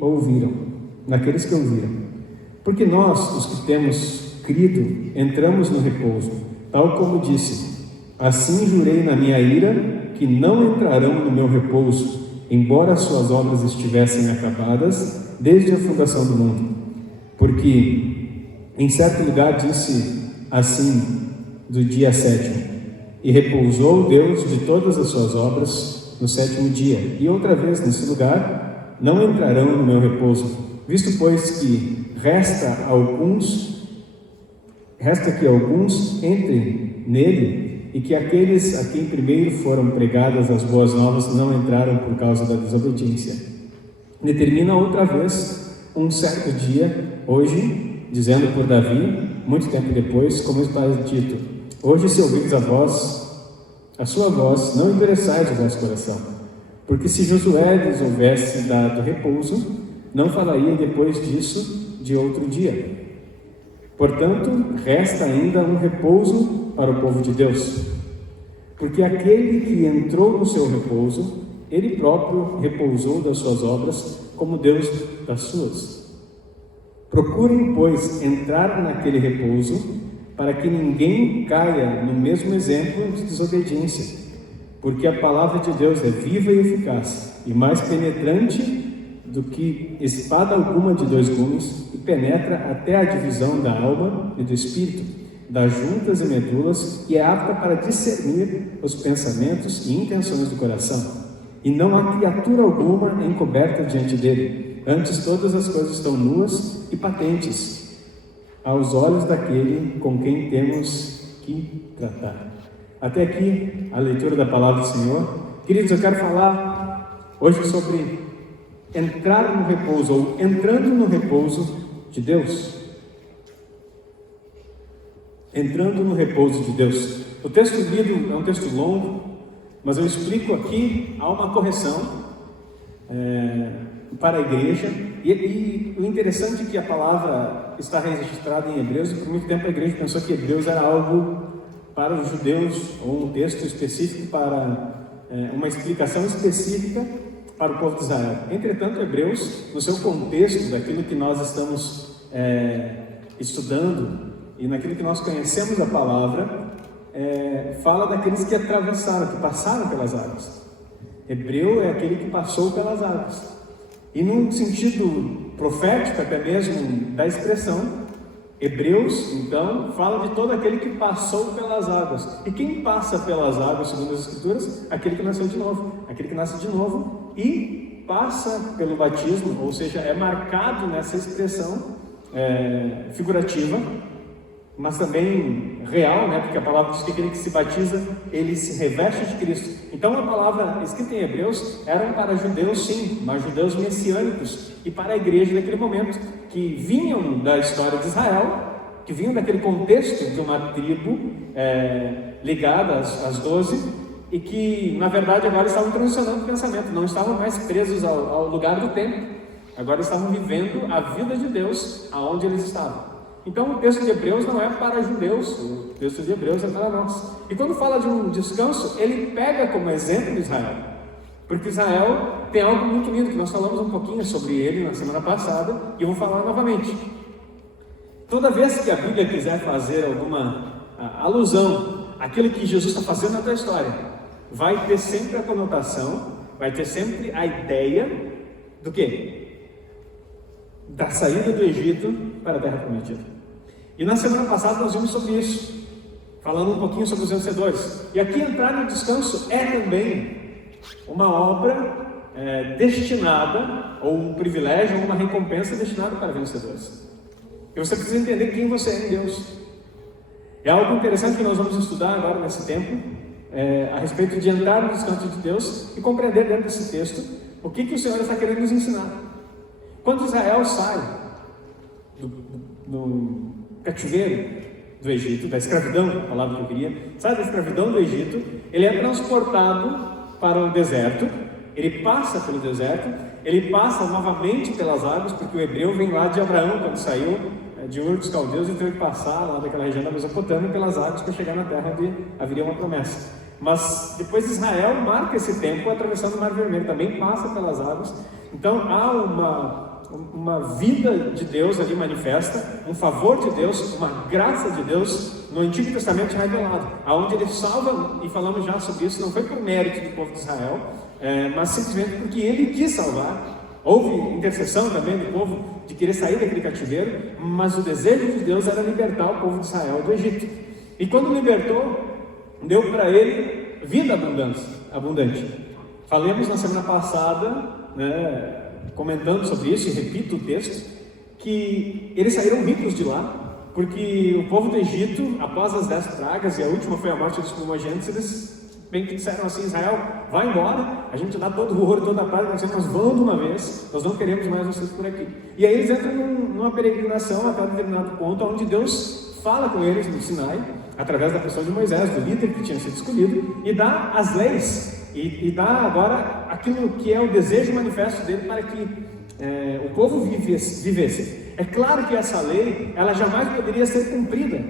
ouviram, naqueles que ouviram. Porque nós, os que temos crido, entramos no repouso, tal como disse: assim jurei na minha ira, que não entrarão no meu repouso, embora suas obras estivessem acabadas desde a fundação do mundo. Porque em certo lugar disse assim do dia 7º: e repousou Deus de todas as suas obras no 7º dia. E outra vez nesse lugar: não entrarão no meu repouso, visto pois que resta que alguns entrem nele, e que aqueles a quem primeiro foram pregadas as boas novas não entraram por causa da desobediência. Determina outra vez um certo dia, hoje, dizendo por Davi, muito tempo depois, como está dito: hoje, se ouvirdes a sua voz, não endureçais o vosso coração. Porque se Josué lhes houvesse dado repouso, não falaria depois disso de outro dia. Portanto, resta ainda um repouso para o povo de Deus. Porque aquele que entrou no seu repouso, ele próprio repousou das suas obras, como Deus das suas. Procurem, pois, entrar naquele repouso, para que ninguém caia no mesmo exemplo de desobediência. Porque a palavra de Deus é viva e eficaz, e mais penetrante do que espada alguma de 2 gumes, e penetra até a divisão da alma e do espírito, das juntas e medulas, e é apta para discernir os pensamentos e intenções do coração. E não há criatura alguma encoberta diante dele, antes todas as coisas estão nuas e patentes aos olhos daquele com quem temos que tratar. Até aqui a leitura da palavra do Senhor. Queridos, eu quero falar hoje sobre entrar no repouso, ou entrando no repouso de Deus. Entrando no repouso de Deus. O texto lido é um texto longo, mas eu explico aqui, há uma correção para a igreja, e o interessante é que a palavra está registrada em Hebreus, e por muito tempo a igreja pensou que Hebreus era algo para os judeus, ou um texto específico para uma explicação específica para o povo de Israel. Entretanto, Hebreus, no seu contexto, daquilo que nós estamos estudando, e naquilo que nós conhecemos da palavra, fala daqueles que atravessaram, que passaram pelas águas. Hebreu é aquele que passou pelas águas. E num sentido profético até mesmo da expressão, Hebreus, então, fala de todo aquele que passou pelas águas. E quem passa pelas águas, segundo as Escrituras? Aquele que nasceu de novo. Aquele que nasce de novo e passa pelo batismo, ou seja, é marcado nessa expressão figurativa, mas também real, né? Porque a palavra diz que aquele que se batiza, ele se reveste de Cristo. Então a palavra escrita em Hebreus era para judeus, sim, mas judeus messiânicos, e para a igreja naquele momento, que vinham da história de Israel, que vinham daquele contexto de uma tribo ligada às 12, e que na verdade agora estavam transicionando o pensamento, não estavam mais presos ao lugar do tempo, agora estavam vivendo a vida de Deus aonde eles estavam. Então o texto de Hebreus não é para judeus, o texto de Hebreus é para nós. E quando fala de um descanso, ele pega como exemplo Israel, porque Israel tem algo muito lindo, que nós falamos um pouquinho sobre ele na semana passada, e eu vou falar novamente. Toda vez que a Bíblia quiser fazer alguma alusão àquilo que Jesus está fazendo na tua história, vai ter sempre a conotação, vai ter sempre a ideia do quê? Da saída do Egito para a Terra Prometida. E na semana passada nós vimos sobre isso, falando um pouquinho sobre os vencedores. E aqui entrar no descanso é também uma obra destinada, ou um privilégio, ou uma recompensa destinada para vencedores. E você precisa entender quem você é em Deus. É algo interessante que nós vamos estudar agora nesse tempo, a respeito de entrar no descanso de Deus e compreender dentro desse texto o que o Senhor está querendo nos ensinar. Quando Israel sai do cativeiro do Egito, da escravidão, a palavra que eu queria, sai da escravidão do Egito, ele é transportado para o deserto, ele passa pelo deserto, ele passa novamente pelas águas, porque o hebreu vem lá de Abraão, quando saiu de Ur dos Caldeus, e teve que passar lá daquela região da Mesopotâmia pelas águas para chegar na terra onde haveria uma promessa. Mas depois Israel marca esse tempo atravessando o Mar Vermelho, também passa pelas águas. Então há uma vida de Deus ali manifesta, um favor de Deus, uma graça de Deus no Antigo Testamento revelado, aonde Ele salva, e falamos já sobre isso, não foi por mérito do povo de Israel, mas simplesmente porque Ele quis salvar. Houve intercessão também do povo de querer sair daquele cativeiro, mas o desejo de Deus era libertar o povo de Israel do Egito. E quando libertou, deu para ele vida abundante. Falamos na semana passada, comentando sobre isso, e repito o texto, que eles saíram ricos de lá, porque o povo do Egito, após as 10 pragas, e a última foi a morte dos primogênitos, eles bem que disseram assim: Israel, vai embora, a gente dá todo o ouro, toda a praga, nós vamos de uma vez, nós não queremos mais vocês por aqui. E aí eles entram numa peregrinação até determinado ponto, onde Deus fala com eles no Sinai, através da pessoa de Moisés, do líder que tinha sido escolhido, e dá as leis, e dá agora aquilo que é o desejo manifesto dele para que o povo vivesse. É claro que essa lei, ela jamais poderia ser cumprida,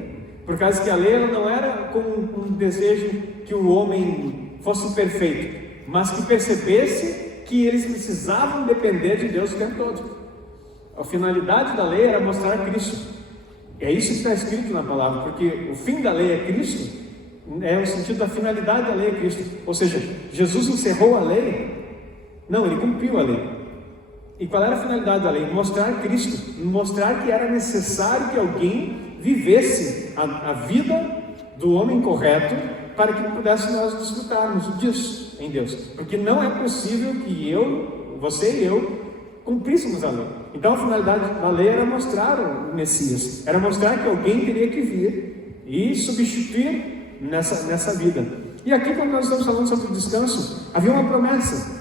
por causa que a lei ela não era com um desejo que o homem fosse perfeito, mas que percebesse que eles precisavam depender de Deus o tempo todo. A finalidade da lei era mostrar Cristo. É isso que está escrito na palavra, porque o fim da lei é Cristo, o sentido da finalidade da lei é Cristo. Ou seja, Jesus encerrou a lei? Não, Ele cumpriu a lei. E qual era a finalidade da lei? Mostrar Cristo, mostrar que era necessário que alguém vivesse a vida do homem correto para que pudéssemos nós desfrutarmos disso em Deus, porque não é possível que você e eu cumpríssemos a lei. Então a finalidade da lei era mostrar o Messias, era mostrar que alguém teria que vir e substituir nessa vida. E aqui, quando nós estamos falando sobre o descanso, havia uma promessa,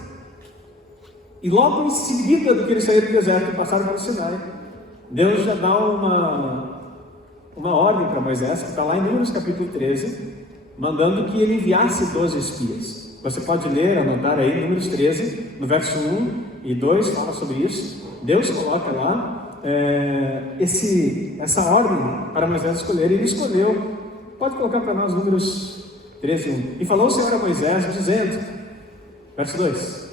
e logo em seguida do que eles saíram do deserto e passaram pelo Sinai, Deus já dá uma ordem para Moisés, que está lá em Números capítulo 13, mandando que ele enviasse 12 espias. Você pode ler, anotar aí, Números 13, no verso 1 e 2, fala sobre isso. Deus coloca lá essa ordem para Moisés escolher, e ele escolheu. Pode colocar para nós Números 13, 1. E falou o Senhor a Moisés, dizendo, verso 2: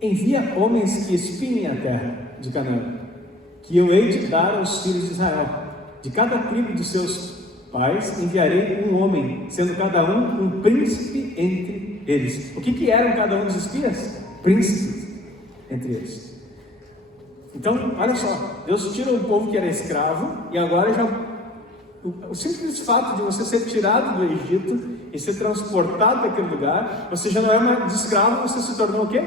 envia homens que espiem a terra de Canaã, que eu hei de dar aos filhos de Israel. De cada tribo dos seus pais enviarei um homem, sendo cada um príncipe entre eles. O que eram cada um dos espias? Príncipes entre eles. Então, olha só, Deus tira um povo que era escravo, e agora o simples fato de você ser tirado do Egito e ser transportado para aquele lugar, você já não é mais escravo, você se tornou o quê?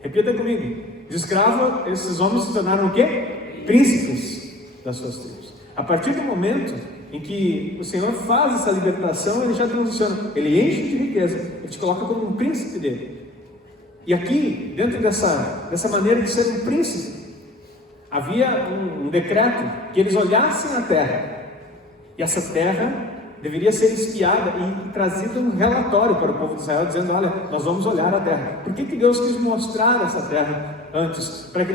Repita comigo: de escravo, esses homens se tornaram o quê? Príncipes das suas tribos. A partir do momento em que o Senhor faz essa libertação, Ele já transiciona, Ele enche de riqueza, Ele te coloca como um príncipe dele. E aqui, dentro dessa maneira de ser um príncipe, havia um decreto que eles olhassem a terra, e essa terra deveria ser espiada e trazida um relatório para o povo de Israel, dizendo: olha, nós vamos olhar a terra. Por que Deus quis mostrar essa terra antes? Para que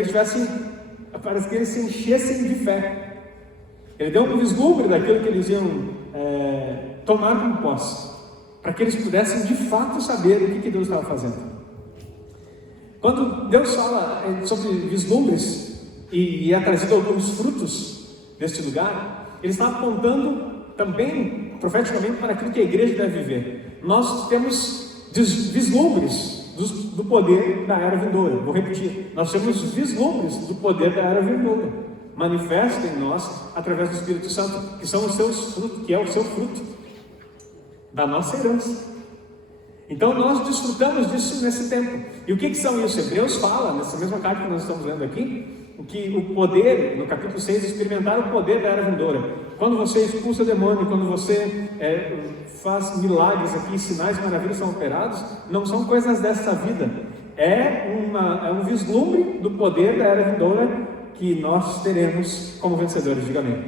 eles se enchessem de fé. Ele deu um vislumbre daquilo que eles iam tomar como posse, para que eles pudessem de fato saber o que Deus estava fazendo. Quando Deus fala sobre vislumbres e é trazido alguns frutos deste lugar, Ele está apontando também profeticamente para aquilo que a igreja deve viver. Nós temos vislumbres do poder da era vindoura. Vou repetir: nós temos vislumbres do poder da era vindoura, manifesta em nós através do Espírito Santo, que são os seus frutos, que é o seu fruto da nossa herança. Então nós desfrutamos disso nesse tempo. E o que são isso? Hebreus fala, nessa mesma carta que nós estamos lendo aqui, que o poder, no capítulo 6, experimentar o poder da era vindoura. Quando você expulsa demônio, quando você faz milagres aqui, sinais e maravilhas são operados, não são coisas dessa vida. É um vislumbre do poder da era vindoura que nós teremos como vencedores. Diga amém.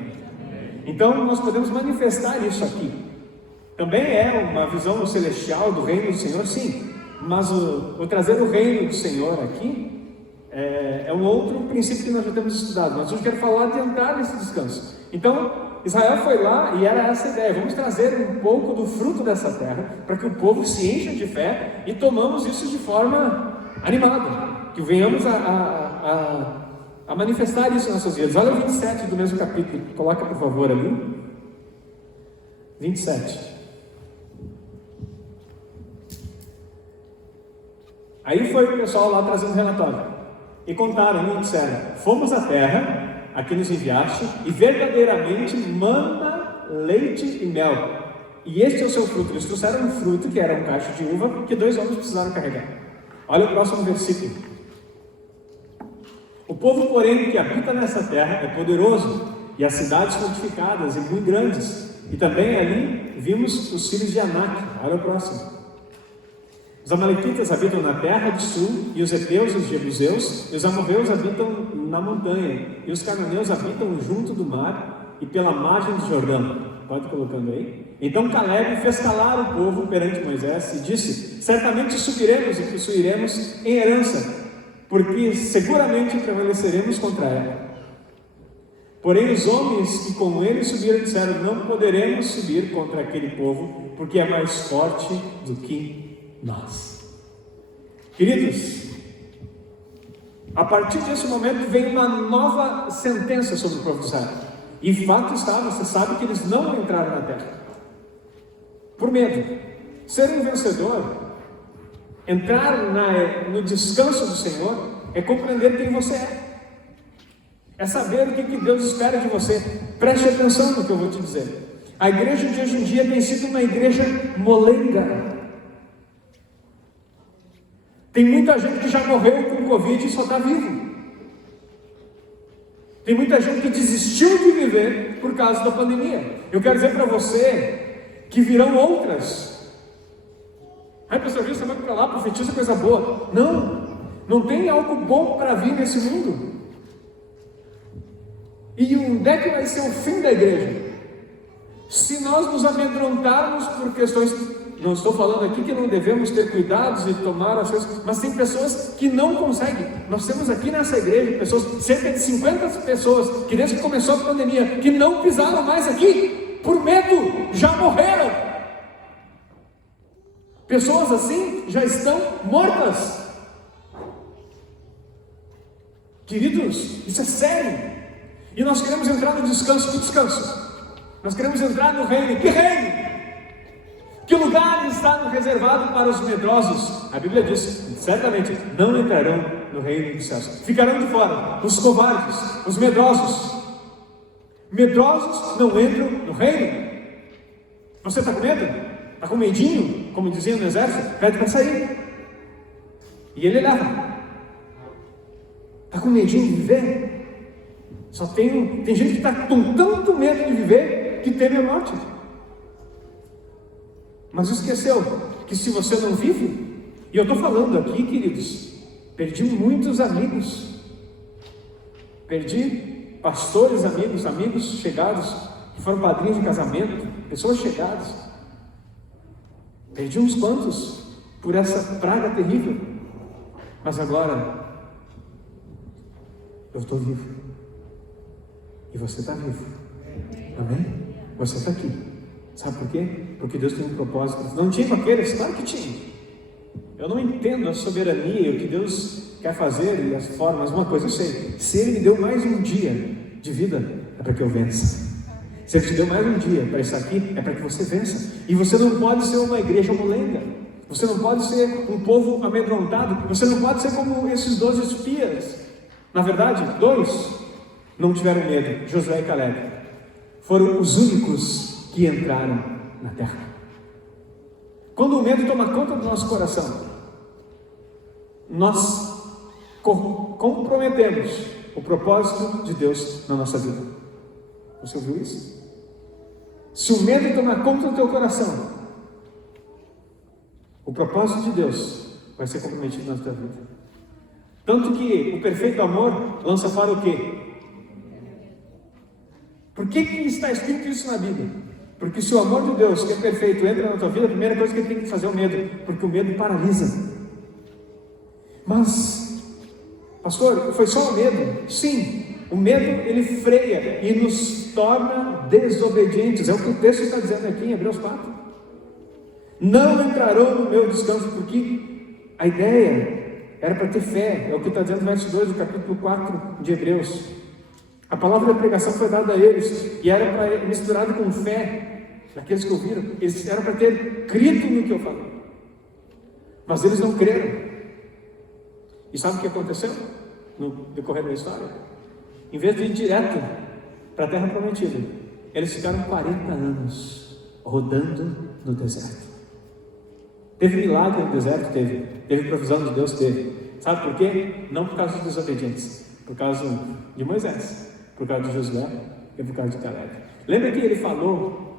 Então nós podemos manifestar isso aqui. Também é uma visão celestial do reino do Senhor, sim, mas o trazer o reino do Senhor aqui é um outro princípio que nós já temos estudado, mas hoje quero falar de entrar nesse descanso. Então, Israel foi lá e era essa a ideia: vamos trazer um pouco do fruto dessa terra, para que o povo se encha de fé e tomamos isso de forma animada, que venhamos a manifestar isso em nossas vidas. Olha o 27 do mesmo capítulo, coloca por favor ali, 27. Aí foi o pessoal lá trazendo relatório, e contaram, e disseram: fomos à terra a que nos enviaste, e verdadeiramente mana, leite e mel, e este é o seu fruto. Eles trouxeram um fruto que era um cacho de uva, que 2 homens precisaram carregar. Olha o próximo versículo: o povo, porém, que habita nessa terra é poderoso, e as cidades fortificadas e muito grandes, e também ali vimos os filhos de Anak. Olha o próximo: os amalequitas habitam na terra do sul, e os heteus e os jebuseus, e os amorreus habitam na montanha, e os cananeus habitam junto do mar e pela margem do Jordão. Pode ir colocando aí. Então Caleb fez calar o povo perante Moisés e disse: certamente subiremos e possuiremos em herança, porque seguramente prevaleceremos contra ela. Porém os homens que com ele subiram disseram: não poderemos subir contra aquele povo, porque é mais forte do que nós. Queridos, a partir desse momento vem uma nova sentença sobre o povo de Israel. E fato está, você sabe que eles não entraram na terra por medo. Ser um vencedor, entrar no descanso do Senhor, é compreender quem você é saber o que Deus espera de você. Preste atenção no que eu vou te dizer. A igreja de hoje em dia tem sido uma igreja molenga. Tem muita gente que já morreu com Covid e só está vivo. Tem muita gente que desistiu de viver por causa da pandemia. Eu quero dizer para você que virão outras. Ai, pastor, você vai para lá, profetiza coisa boa. Não tem algo bom para vir nesse mundo. E onde é que vai ser o fim da igreja? Se nós nos amedrontarmos por questões, não estou falando aqui que não devemos ter cuidados e tomar as coisas, mas tem pessoas que não conseguem. Nós temos aqui nessa igreja pessoas, cerca de 50 pessoas, que desde que começou a pandemia, que não pisaram mais aqui, por medo, já morreram. Pessoas assim já estão mortas. Queridos, isso é sério. E nós queremos entrar no descanso. Que descanso? Nós queremos entrar no reino. Que reino? Que lugar está reservado para os medrosos? A Bíblia diz: certamente não entrarão no reino dos céus. Ficarão de fora os covardes, os medrosos. Medrosos não entram no reino. Você está com medo? Está com medinho? Como diziam no exército? Pede para sair. E ele leva. Está com medinho de viver? Só tem gente que está com tanto medo de viver que teme a morte. Mas esqueceu que se você não vive, e eu estou falando aqui, queridos, perdi muitos amigos, perdi pastores amigos chegados, que foram padrinhos de casamento, pessoas chegadas, perdi uns quantos por essa praga terrível, mas agora eu estou vivo. E você está vivo. Amém? Você está aqui. Sabe por quê? Porque Deus tem um propósito. Não tinha com aqueles? Claro que tinha. Eu não entendo a soberania e o que Deus quer fazer e as formas. Uma coisa eu sei: se Ele me deu mais um dia de vida, é para que eu vença. Se Ele te deu mais um dia para estar aqui, é para que você vença. E você não pode ser uma igreja molenga. Você não pode ser um povo amedrontado. Você não pode ser como esses 12 espias. Na verdade, 2 não tiveram medo, Josué e Caleb. Foram os únicos que entraram na terra. Quando o medo toma conta do nosso coração, nós comprometemos o propósito de Deus na nossa vida. Você ouviu isso? Se o medo tomar conta do teu coração, o propósito de Deus vai ser comprometido na tua vida. Tanto que o perfeito amor lança fora o quê? Por que está escrito isso na Bíblia? Porque se o amor de Deus, que é perfeito, entra na tua vida, a primeira coisa que ele tem que fazer é o medo, porque o medo paralisa. Mas Pastor, foi só o medo? Sim, o medo ele freia e nos torna desobedientes. É o que o texto está dizendo aqui em Hebreus 4. Não entrarão no meu descanso, porque a ideia era para ter fé. É o que está dizendo no verso 2 do capítulo 4 de Hebreus. A palavra da pregação foi dada a eles e era para misturado com fé daqueles que ouviram. Eles eram para ter crido no que eu falei, mas eles não creram. E sabe o que aconteceu no decorrer da história? Em vez de ir direto para a terra prometida, eles ficaram 40 anos rodando no deserto. Teve milagre no deserto? Teve provisão de Deus? Teve. Sabe por quê? Não por causa dos desobedientes, por causa de Moisés, por causa de Josué e por causa de Caleb. Lembra que ele falou,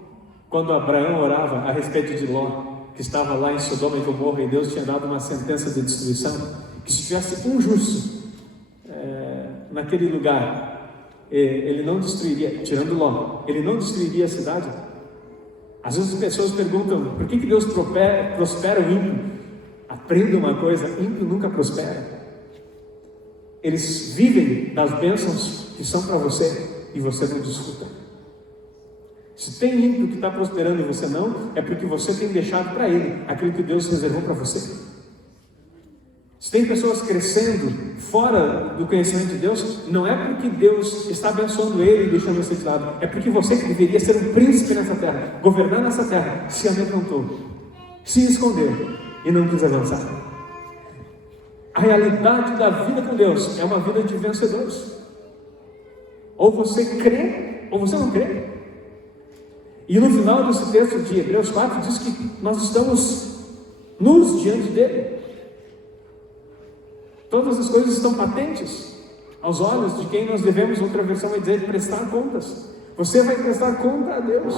quando Abraão orava a respeito de Ló, que estava lá em Sodoma e Gomorra, e Deus tinha dado uma sentença de destruição, que se tivesse um justo naquele lugar, ele não destruiria, tirando Ló, ele não destruiria a cidade? Às vezes as pessoas perguntam, por que Deus prospera o ímpio? Aprenda uma coisa, ímpio nunca prospera. Eles vivem das bênçãos que são para você, e você não desfruta. Se tem ímpio que está prosperando e você não, é porque você tem deixado para ele aquilo que Deus reservou para você. Se tem pessoas crescendo fora do conhecimento de Deus, não é porque Deus está abençoando ele e deixando você de lado, é porque você, que deveria ser um príncipe nessa terra, governar nessa terra, se amedrontou, se escondeu e não quis avançar. A realidade da vida com Deus é uma vida de vencedores. Ou você crê, ou você não crê. E no final desse texto de Hebreus 4 diz que nós estamos nus diante dele. Todas as coisas estão patentes aos olhos de quem nós devemos, outra versão vai dizer, prestar contas. Você vai prestar conta a Deus.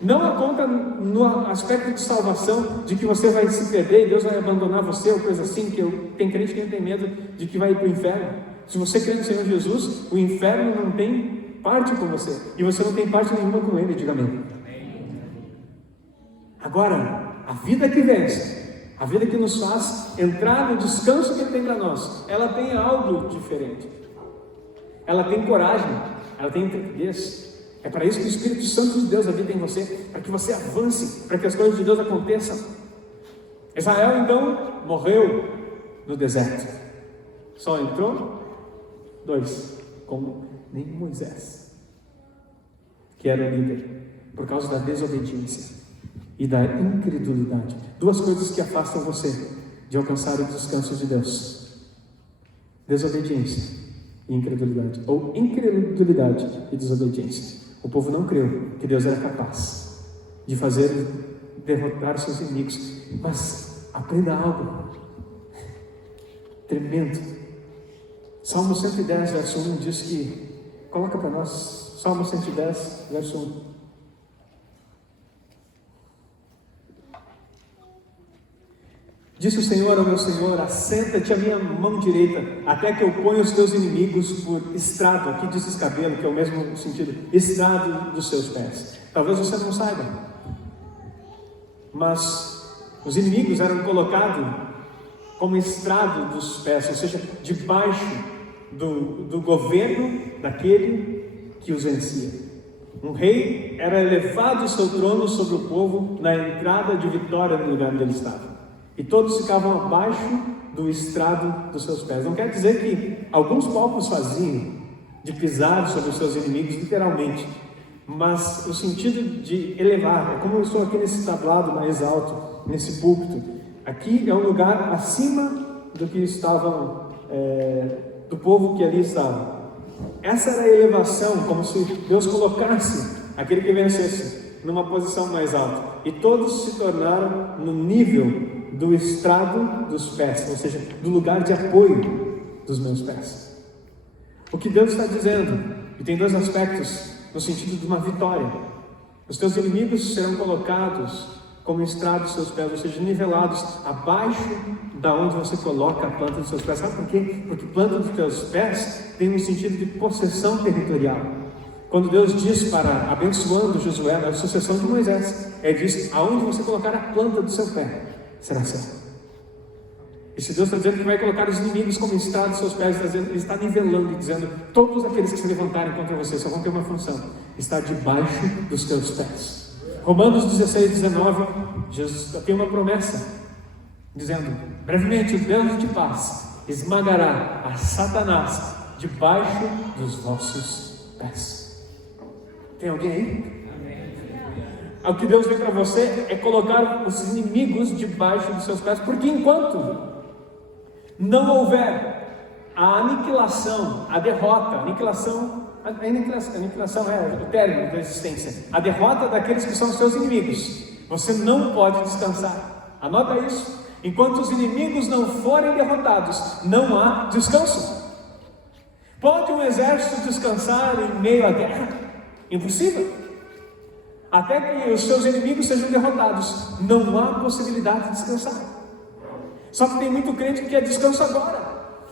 Não a conta no aspecto de salvação, de que você vai se perder e Deus vai abandonar você, ou coisa assim, que tem crente que não tem medo de que vai ir para o inferno. Se você crê no Senhor Jesus, o inferno não tem parte com você, e você não tem parte nenhuma com ele, diga amém. Agora, a vida que vence, a vida que nos faz entrar no descanso que ele tem para nós, ela tem algo diferente. Ela tem coragem, ela tem intrepidez. É para isso que o Espírito Santo de Deus habita em você, para que você avance, para que as coisas de Deus aconteçam. Israel então morreu no deserto. Só entrou 2, como nem Moisés, que era o líder, por causa da desobediência e da incredulidade. 2 coisas que afastam você de alcançar o descanso de Deus: desobediência e incredulidade, ou incredulidade e desobediência. O povo não creu que Deus era capaz de fazer derrotar seus inimigos. Mas aprenda algo tremendo. Salmo 110, verso 1 diz que, coloca para nós, Salmo 110, verso 1. Disse o Senhor ao meu Senhor: assenta-te à minha mão direita, até que eu ponha os teus inimigos por estrado. Aqui diz escabelo, que é o mesmo sentido, estrado dos seus pés. Talvez você não saiba, mas os inimigos eram colocados como estrado dos pés, ou seja, debaixo do governo daquele que os vencia. Um rei era elevado o seu trono sobre o povo na entrada de vitória no lugar onde ele estava. E todos ficavam abaixo do estrado dos seus pés. Não quer dizer que alguns povos faziam de pisar sobre os seus inimigos, literalmente, mas o sentido de elevar. É como eu estou aqui nesse tablado mais alto, nesse púlpito. Aqui é um lugar acima do que estavam, do povo que ali estava. Essa era a elevação, como se Deus colocasse aquele que vencesse numa posição mais alta. E todos se tornaram no nível do estrado dos pés, ou seja, do lugar de apoio dos meus pés. O que Deus está dizendo, e tem 2 aspectos no sentido de uma vitória: os teus inimigos serão colocados como estrado dos seus pés, ou seja, nivelados abaixo da onde você coloca a planta dos seus pés. Sabe por quê? Porque planta dos teus pés tem um sentido de possessão territorial. Quando Deus diz para, abençoando Josué, na sucessão de Moisés, ele diz: aonde você colocar a planta do seu pé será certo. E se Deus está dizendo que vai colocar os inimigos como estrada dos seus pés, Ele está nivelando e dizendo: todos aqueles que se levantarem contra você só vão ter uma função: estar debaixo dos teus pés. Romanos 16, 19, Jesus tem uma promessa, dizendo: brevemente o Deus de paz esmagará a Satanás debaixo dos vossos pés. Tem alguém aí? O que Deus tem para você é colocar os inimigos debaixo dos seus pés, porque enquanto não houver a aniquilação, a derrota, a aniquilação é o término da existência, a derrota daqueles que são seus inimigos, você não pode descansar. Anota isso: enquanto os inimigos não forem derrotados, não há descanso. Pode um exército descansar em meio à guerra? Impossível. Até que os seus inimigos sejam derrotados, não há possibilidade de descansar. Só que tem muito crente que quer descanso agora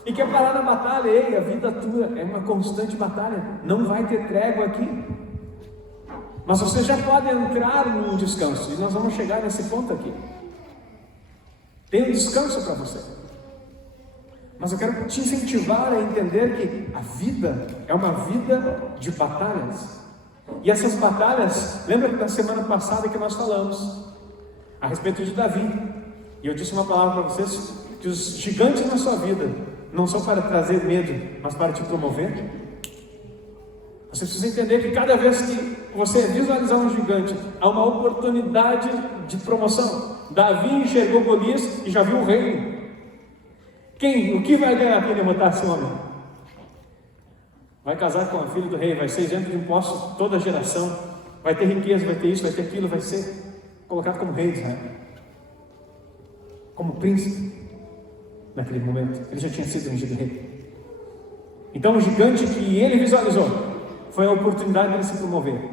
e quer parar na batalha. Ei, a vida tua é uma constante batalha, não vai ter trégua aqui. Mas você já pode entrar num descanso, e nós vamos chegar nesse ponto aqui. Tem um descanso para você. Mas eu quero te incentivar a entender que a vida é uma vida de batalhas. E essas batalhas, lembra que na semana passada que nós falamos a respeito de Davi? E eu disse uma palavra para vocês, que os gigantes na sua vida não são para trazer medo, mas para te promover. Você precisa entender que cada vez que você visualizar um gigante, há uma oportunidade de promoção. Davi enxergou Golias e já viu o reino. O que vai ganhar para derrotar esse homem? Vai casar com a filha do rei, vai ser isento de impostos toda a geração, vai ter riqueza, vai ter isso, vai ter aquilo, vai ser colocado como rei de Israel, como príncipe. Naquele momento, ele já tinha sido ungido rei. Então o gigante que ele visualizou foi a oportunidade de ele se promover.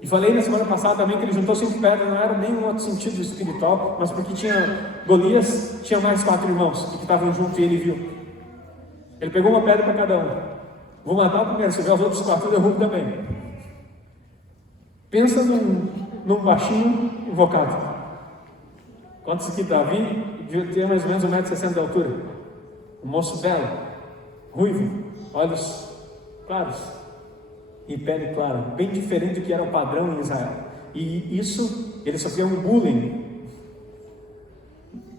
E falei na semana passada também que ele juntou 5 pedras, não era nenhum outro sentido espiritual, mas porque Golias tinha mais 4 irmãos que estavam juntos e ele viu. Ele pegou uma pedra para cada um. Vou matar o primeiro, se vier os outros 4 eu derrubo também. Pensa num baixinho invocado. Quantos aqui Davi devia ter mais ou menos 1,60 m de altura? Um moço belo, ruivo, olhos claros e pele clara, bem diferente do que era o padrão em Israel. E isso, ele sofreu um bullying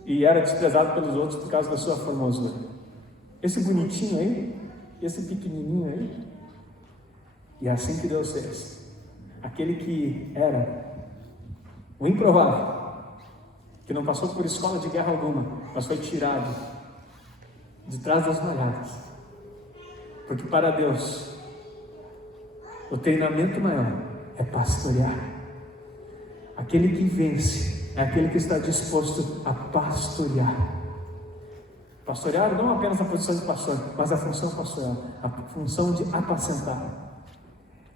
e era desprezado pelos outros por causa da sua formosura. Esse bonitinho aí, esse pequenininho aí, e é assim que Deus fez. Aquele que era o improvável, que não passou por escola de guerra alguma, mas foi tirado de trás das malhadas, porque para Deus o treinamento maior é pastorear. Aquele que vence é aquele que está disposto a pastorear. Pastorear não apenas a posição de pastor, mas a função pastoral, a função de apacentar.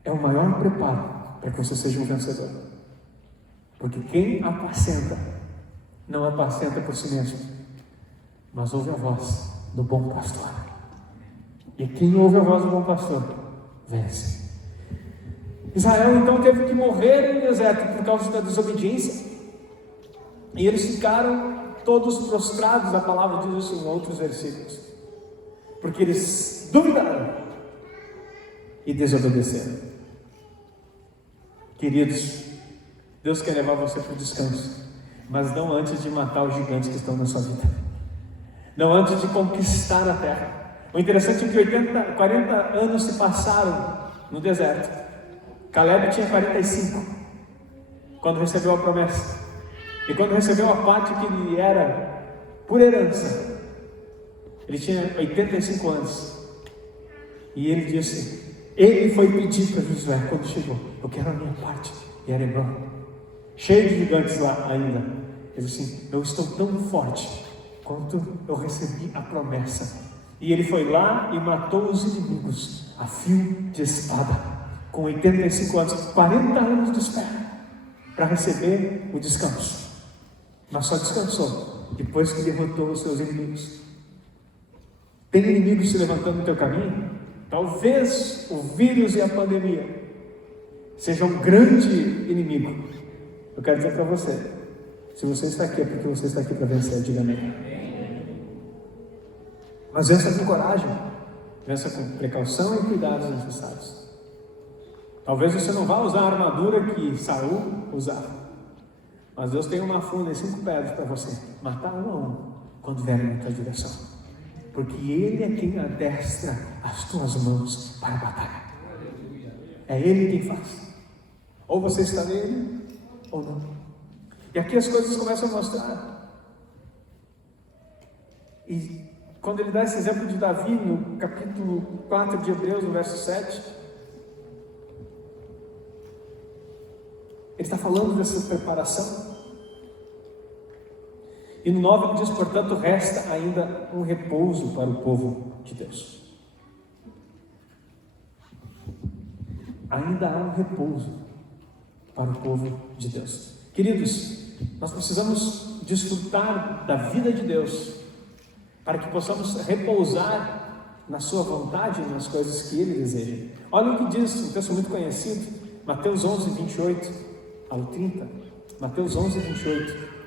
É o maior preparo para que você seja um vencedor. Porque quem apacenta, não apacenta por si mesmo, mas ouve a voz do bom pastor. E quem ouve a voz do bom pastor, vence. Israel então teve que morrer no deserto por causa da desobediência. E eles ficaram todos prostrados, a palavra diz isso em outros versículos, porque eles duvidaram e desobedeceram. Queridos, Deus quer levar você para o descanso, mas não antes de matar os gigantes que estão na sua vida, não antes de conquistar a terra. O interessante é que 40 anos se passaram no deserto. Caleb tinha 45 quando recebeu a promessa, e quando recebeu a parte que lhe era por herança, ele tinha 85 anos, e ele disse, ele foi pedir para Josué quando chegou, eu quero a minha parte, e era Hebron, cheio de gigantes lá ainda. Ele disse assim, eu estou tão forte quanto eu recebi a promessa. E ele foi lá e matou os inimigos a fio de espada, com 85 anos, 40 anos de espera para receber o descanso. Mas só descansou depois que derrotou os seus inimigos. Tem inimigos se levantando no teu caminho? Talvez o vírus e a pandemia sejam um grande inimigo. Eu quero dizer para você, se você está aqui é porque você está aqui para vencer. Diga amém. Mas vença com coragem, vença com precaução e cuidados necessários. Talvez você não vá usar a armadura que Saul usava, mas Deus tem uma funda e 5 pedras para você matar um a um quando vier na tua direção, porque Ele é quem adestra as tuas mãos para a batalha. É Ele quem faz. Ou você está nele ou não. E aqui as coisas começam a mostrar. E quando ele dá esse exemplo de Davi no capítulo 4 de Hebreus, no verso 7, ele está falando dessa preparação. E no 9 ele diz, portanto, resta ainda um repouso para o povo de Deus. Ainda há um repouso para o povo de Deus. Queridos, nós precisamos desfrutar da vida de Deus para que possamos repousar na sua vontade e nas coisas que Ele deseja. Olha o que diz um texto muito conhecido, Mateus 11, 28 ao 30. Mateus 11, 28.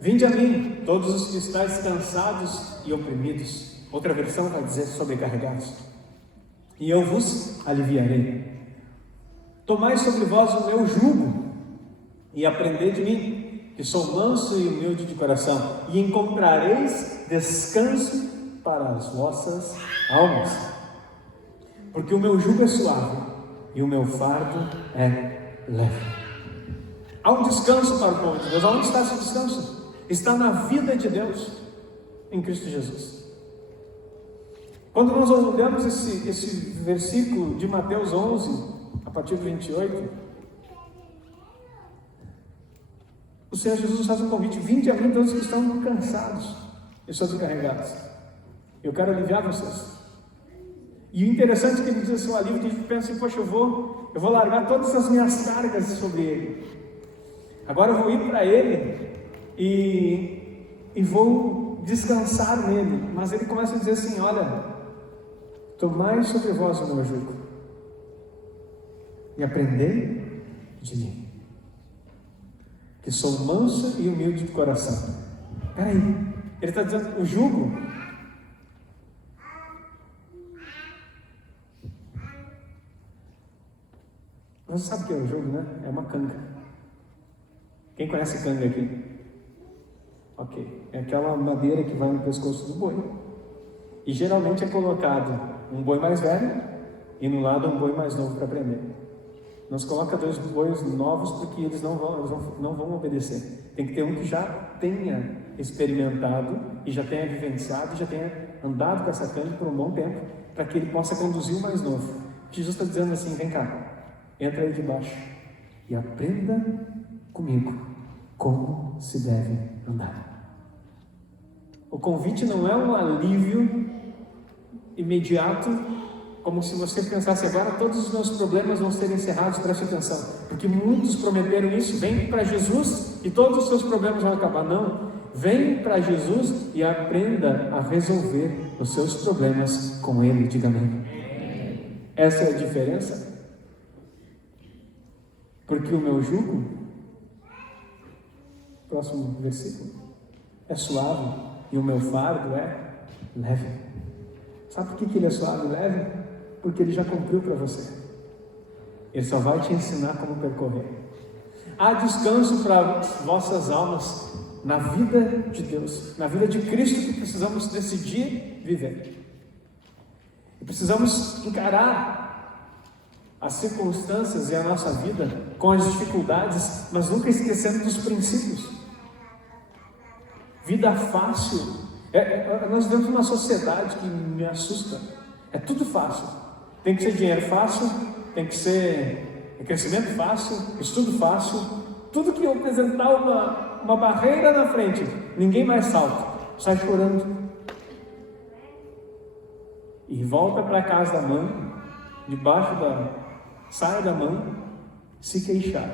Vinde a mim, todos os que estáis cansados e oprimidos. Outra versão vai dizer sobrecarregados. E eu vos aliviarei. Tomai sobre vós o meu jugo e aprendei de mim, que sou manso e humilde de coração, e encontrareis descanso para as vossas almas. Porque o meu jugo é suave e o meu fardo é leve. Há um descanso para o povo de Deus. Aonde está esse descanso? Está na vida de Deus em Cristo Jesus. Quando nós olhamos esse versículo de Mateus 11, a partir do 28, o Senhor Jesus nos faz um convite: vinde a mim todos que estão cansados e sobrecarregados, eu quero aliviar vocês. E o interessante é que ele diz assim, um alívio que a gente pensa assim, poxa, eu vou largar todas as minhas cargas sobre Ele, agora eu vou ir para Ele e vou descansar nele. Mas ele começa a dizer assim, olha, tomai sobre vós o meu jugo e aprendei de mim, que sou manso e humilde de coração. Peraí, ele está dizendo, o jugo, você sabe o que é o jugo, né? É uma canga. Quem conhece canga aqui? Ok, é aquela madeira que vai no pescoço do boi, e geralmente é colocado um boi mais velho e no lado um boi mais novo para prender. Não se coloca 2 bois novos porque eles não vão obedecer. Tem que ter um que já tenha experimentado e já tenha vivenciado e já tenha andado com essa canga por um bom tempo, para que ele possa conduzir o mais novo. Jesus está dizendo assim, vem cá, entra aí debaixo e aprenda comigo como se deve andar. O convite não é um alívio imediato, como se você pensasse agora todos os meus problemas vão ser encerrados. Preste atenção, porque muitos prometeram isso, vem para Jesus e todos os seus problemas vão acabar. Não, vem para Jesus e aprenda a resolver os seus problemas com Ele. Diga amém. Essa é a diferença, porque o meu jugo, próximo versículo, é suave e o meu fardo é leve. Sabe por que ele é suave e leve? Porque ele já cumpriu para você. Ele só vai te ensinar como percorrer. Há descanso para vossas almas na vida de Deus, na vida de Cristo, que precisamos decidir viver. E precisamos encarar as circunstâncias e a nossa vida com as dificuldades, mas nunca esquecendo dos princípios. Vida fácil. Nós vivemos uma sociedade que me assusta. É tudo fácil. Tem que ser dinheiro fácil, tem que ser crescimento fácil, estudo fácil. Tudo que eu apresentar uma barreira na frente, ninguém mais salta, sai chorando. E volta para a casa da mãe, debaixo da saia da mãe, se queixar.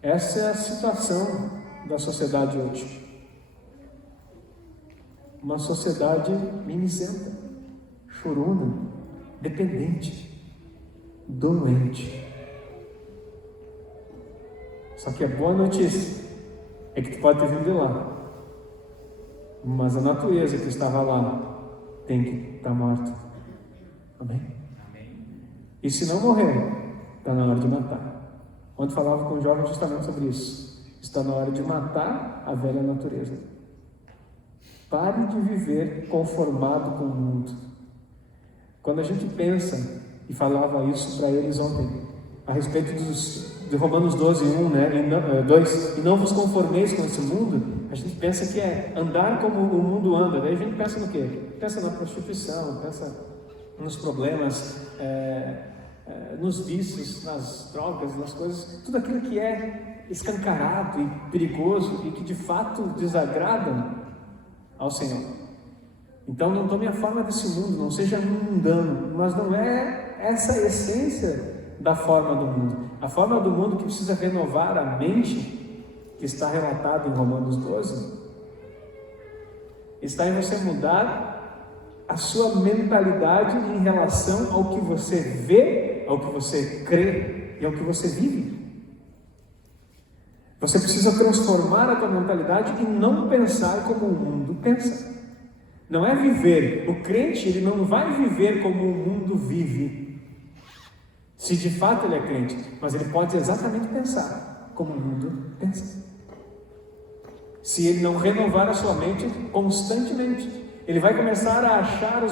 Essa é a situação da sociedade hoje. Uma sociedade mimizenta, chorona, dependente, doente. Só que a boa notícia é que tu pode ter vindo de lá, mas a natureza que estava lá tem que estar morta. Amém? E se não morrer, está na hora de matar. Ontem falava com o jovem justamente sobre isso. Está na hora de matar a velha natureza. Pare de viver conformado com o mundo. Quando a gente pensa, e falava isso para eles ontem, a respeito de Romanos 12, 1, né? 2, e não vos conformeis com esse mundo, a gente pensa que é andar como o mundo anda. Daí a gente pensa no quê? Pensa na prostituição, pensa nos problemas, nos vícios, nas drogas, nas coisas, tudo aquilo que é escancarado e perigoso e que de fato desagrada ao Senhor. Então não tome a forma desse mundo, não seja mundano, mas não é essa a essência da forma do mundo. A forma do mundo que precisa renovar a mente, que está relatado em Romanos 12, está em você mudar a sua mentalidade em relação ao que você vê, ao que você crê e ao que você vive. Você precisa transformar a tua mentalidade e não pensar como o mundo pensa. Não é viver. O crente, ele não vai viver como o mundo vive, se de fato ele é crente, mas ele pode exatamente pensar como o mundo pensa. Se ele não renovar a sua mente constantemente, ele vai começar a achar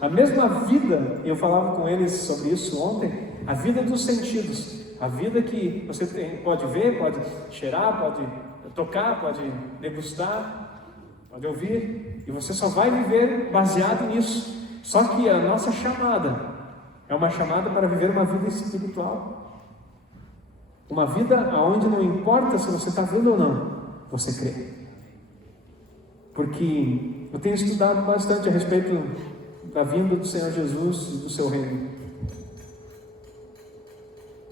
a mesma vida. Eu falava com eles sobre isso ontem, a vida dos sentidos. A vida que você pode ver, pode cheirar, pode tocar, pode degustar, pode ouvir, e você só vai viver baseado nisso. Só que a nossa chamada é uma chamada para viver uma vida espiritual, uma vida onde não importa se você está vendo ou não, você crê. Porque eu tenho estudado bastante a respeito da vinda do Senhor Jesus e do seu reino.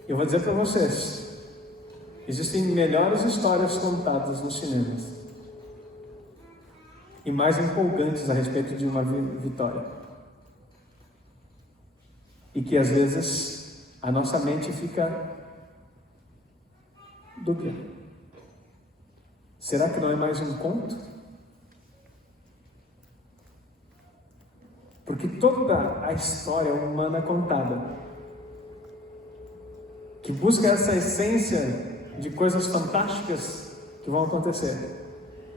Eu vou dizer para vocês, existem melhores histórias contadas nos cinemas e mais empolgantes a respeito de uma vitória, e que às vezes a nossa mente fica dúbia. Será que não é mais um conto? Porque toda a história humana contada, que busca essa essência de coisas fantásticas que vão acontecer,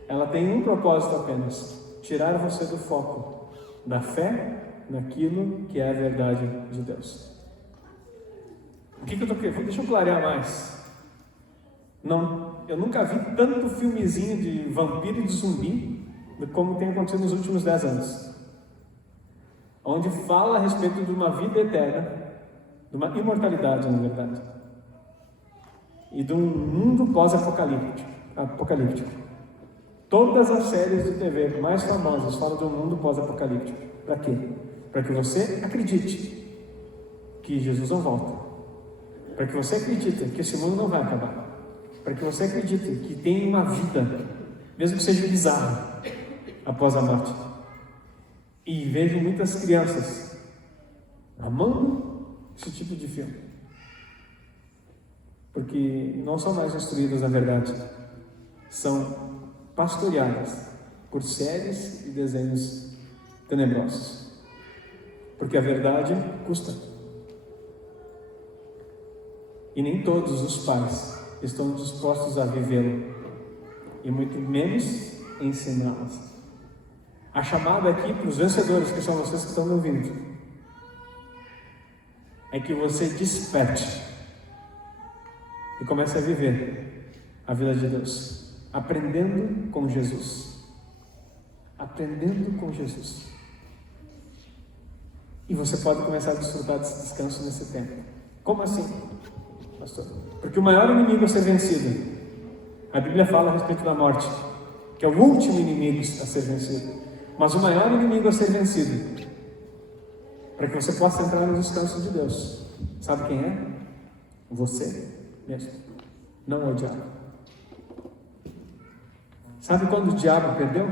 ela tem um propósito apenas: tirar você do foco da fé naquilo que é a verdade de Deus. O que eu estou querendo? Deixa eu clarear mais. Eu nunca vi tanto filmezinho de vampiro e de zumbi como tem acontecido nos últimos 10 anos, onde fala a respeito de uma vida eterna, de uma imortalidade, na verdade, e de um mundo pós-apocalíptico. Todas as séries de TV mais famosas falam de um mundo pós-apocalíptico. Para quê? Para que você acredite que Jesus não volta, para que você acredite que esse mundo não vai acabar, para que você acredite que tem uma vida, mesmo que seja bizarra, após a morte. E vejo muitas crianças amando esse tipo de filme, porque não são mais instruídas na verdade, são pastoreadas por séries e desenhos tenebrosos, porque a verdade custa, e nem todos os pais estão dispostos a vivê-la, e muito menos ensiná-las. A chamada aqui para os vencedores, que são vocês que estão me ouvindo, é que você desperte e comece a viver a vida de Deus, aprendendo com Jesus. Aprendendo com Jesus. E você pode começar a desfrutar desse descanso nesse tempo. Como assim, pastor? Porque o maior inimigo a ser vencido, a Bíblia fala a respeito da morte, que é o último inimigo a ser vencido. Mas o maior inimigo a ser vencido, para que você possa entrar no descanso de Deus, sabe quem é? Você mesmo, não o diabo. Sabe quando o diabo perdeu?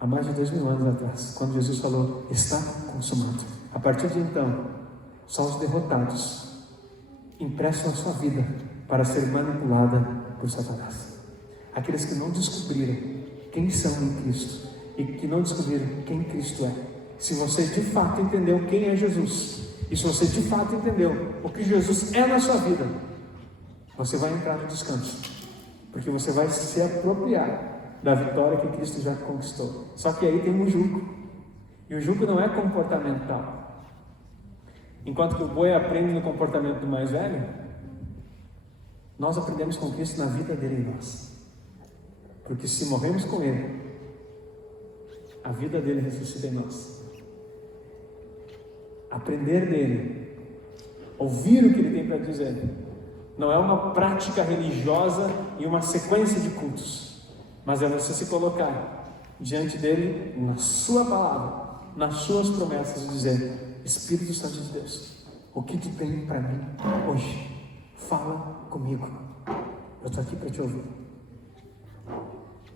Há mais de 2000 anos atrás, quando Jesus falou, está consumado. A partir de então, só os derrotados emprestam a sua vida para ser manipulada por Satanás. Aqueles que não descobriram quem são em Cristo e que não descobriram quem Cristo é. Se você de fato entendeu quem é Jesus, e se você de fato entendeu o que Jesus é na sua vida, você vai entrar no descanso, porque você vai se apropriar da vitória que Cristo já conquistou. Só que aí tem um jugo, e o jugo não é comportamental. Enquanto que o boi aprende no comportamento do mais velho, nós aprendemos com Cristo na vida dele em nós. Porque se morremos com ele, a vida dele ressuscita em nós. Aprender dele, ouvir o que ele tem para dizer, não é uma prática religiosa e uma sequência de cultos, mas é você se colocar diante dele, na sua palavra, nas suas promessas, e dizer: Espírito Santo de Deus, o que tu tem para mim hoje? Fala comigo, eu estou aqui para te ouvir.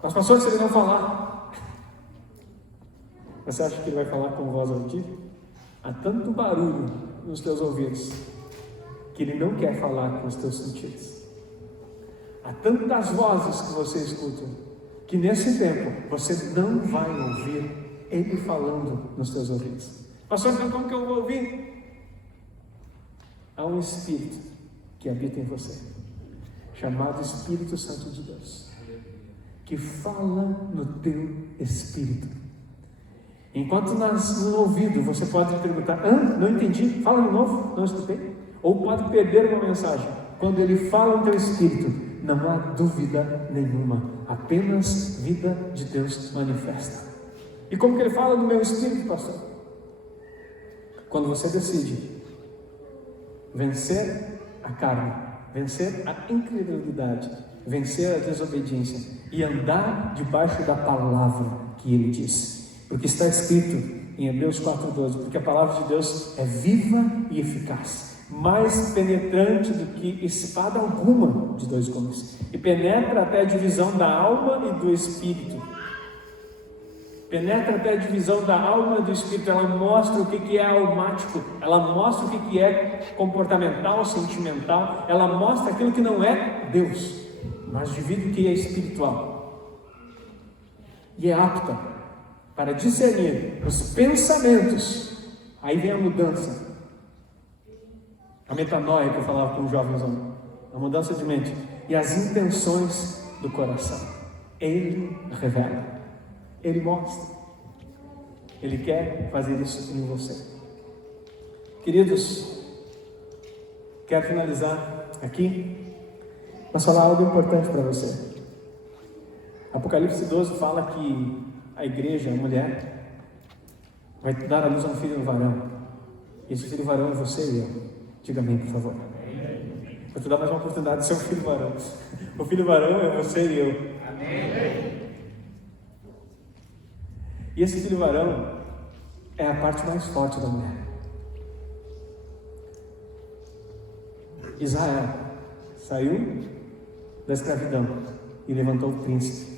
Mas pastor, se ele não falar, você acha que ele vai falar com voz auditiva? Há tanto barulho nos teus ouvidos que ele não quer falar com os teus sentidos. Há tantas vozes que você escuta que nesse tempo você não vai ouvir ele falando nos teus ouvidos. Pastor, então como que eu vou ouvir? Há um Espírito que habita em você, chamado Espírito Santo de Deus, que fala no teu espírito. Enquanto no ouvido você pode perguntar: não entendi, fala de novo, não escutei. Ou pode perder uma mensagem. Quando ele fala no teu espírito, não há dúvida nenhuma, apenas vida de Deus manifesta. E como que ele fala no meu espírito, pastor? Quando você decide vencer a carne, vencer a incredulidade, vencer a desobediência e andar debaixo da palavra que ele disse. Porque está escrito em Hebreus 4:12, porque a palavra de Deus é viva e eficaz, mais penetrante do que espada alguma de dois gumes, e penetra até a divisão da alma e do espírito. Penetra até a divisão da alma e do espírito. Ela mostra o que é almático, ela mostra o que é comportamental, sentimental, ela mostra aquilo que não é Deus, mas divide o que é espiritual. E é apta para discernir os pensamentos. Aí vem a mudança, a metanoia que eu falava com os jovens homens, a mudança de mente, e as intenções do coração. Ele revela, ele mostra, ele quer fazer isso em você. Queridos, quero finalizar aqui, mas falar algo importante para você. Apocalipse 12 fala que a igreja, a mulher, vai dar à luz a um filho varão. Esse filho varão é você e eu. Diga amém, por favor. Vou te dar mais uma oportunidade de ser um filho varão. O filho varão é você e eu. Amém. E esse filho varão é a parte mais forte da mulher. Israel saiu da escravidão e levantou o príncipe.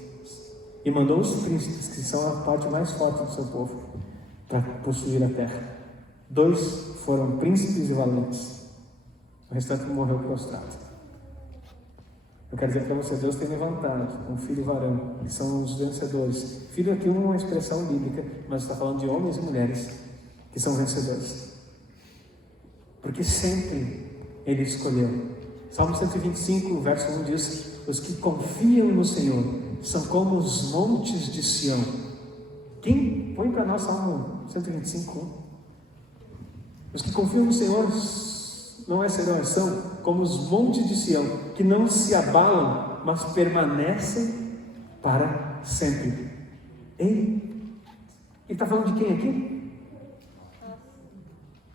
E mandou os príncipes, que são a parte mais forte do seu povo, para possuir a terra. 2 foram príncipes e valentes, o restante morreu prostrado. Eu quero dizer para você: Deus tem levantado um filho varão, que são os vencedores. Filho aqui não é uma expressão bíblica, mas está falando de homens e mulheres que são vencedores, porque sempre Ele escolheu. Salmo 125, verso 1 diz: os que confiam no Senhor são como os montes de Sião. Quem? Põe para nós Salmo 125, 1. Os que confiam no Senhor não é serão, são como os montes de Sião, que não se abalam, mas permanecem para sempre. Ele está falando de quem aqui?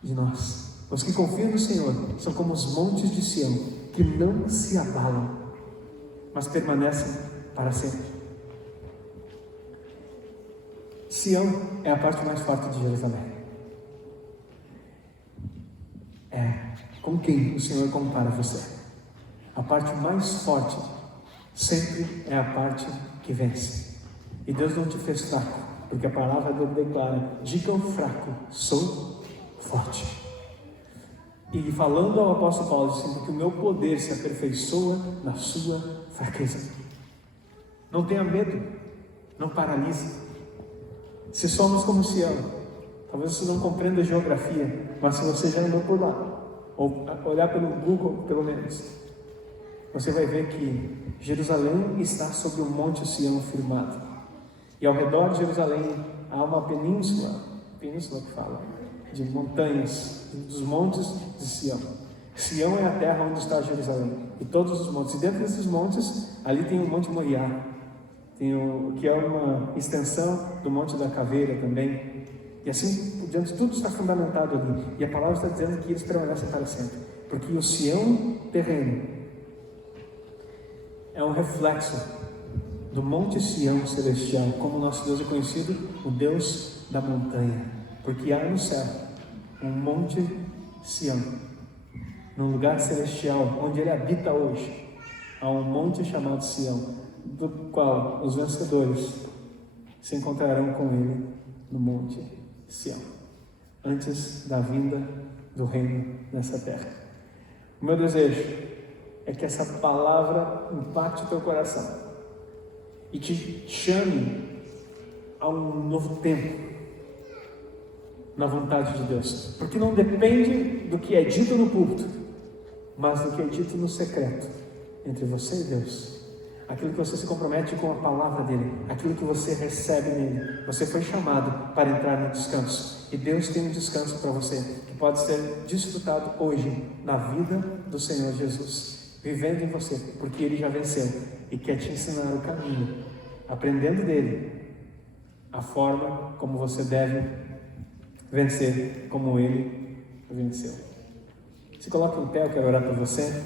De nós. Os que confiam no Senhor são como os montes de Sião, que não se abalam, mas permanecem para sempre. Sião é a parte mais forte de Jerusalém. Com quem o Senhor compara você? A parte mais forte sempre é a parte que vence. E Deus não te fez fraco, porque a palavra dele declara: diga ao fraco, sou forte. E falando ao apóstolo Paulo, dizendo que o meu poder se aperfeiçoa na sua fraqueza. Não tenha medo, não paralise. Se somos como Sião, talvez você não compreenda a geografia, mas se você já andou por lá, ou olhar pelo Google pelo menos, você vai ver que Jerusalém está sobre o monte Sião firmado. E ao redor de Jerusalém há uma península que fala, de montanhas, dos montes de Sião. Sião é a terra onde está Jerusalém, e todos os montes. E dentro desses montes, ali tem o Monte Moriá, que é uma extensão do Monte da Caveira também. E assim por diante, tudo está fundamentado ali. E a palavra está dizendo que eles permanecem para sempre. Porque o Sião terreno é um reflexo do Monte Sião celestial. Como nosso Deus é conhecido, o Deus da montanha. Porque há no céu um Monte Sião, num lugar celestial, onde Ele habita hoje. Há um monte chamado Sião, do qual os vencedores se encontrarão com Ele no Monte Sião, antes da vinda do reino nessa terra. O meu desejo é que essa palavra impacte o teu coração e te chame a um novo tempo na vontade de Deus, porque não depende do que é dito no púlpito, mas do que é dito no secreto, entre você e Deus. Aquilo que você se compromete com a palavra dele, aquilo que você recebe nele. Você foi chamado para entrar no descanso, e Deus tem um descanso para você, que pode ser desfrutado hoje, na vida do Senhor Jesus, vivendo em você, porque Ele já venceu, e quer te ensinar o caminho, aprendendo dele, a forma como você deve vencer, como Ele venceu. Se coloque em pé, eu quero orar por você.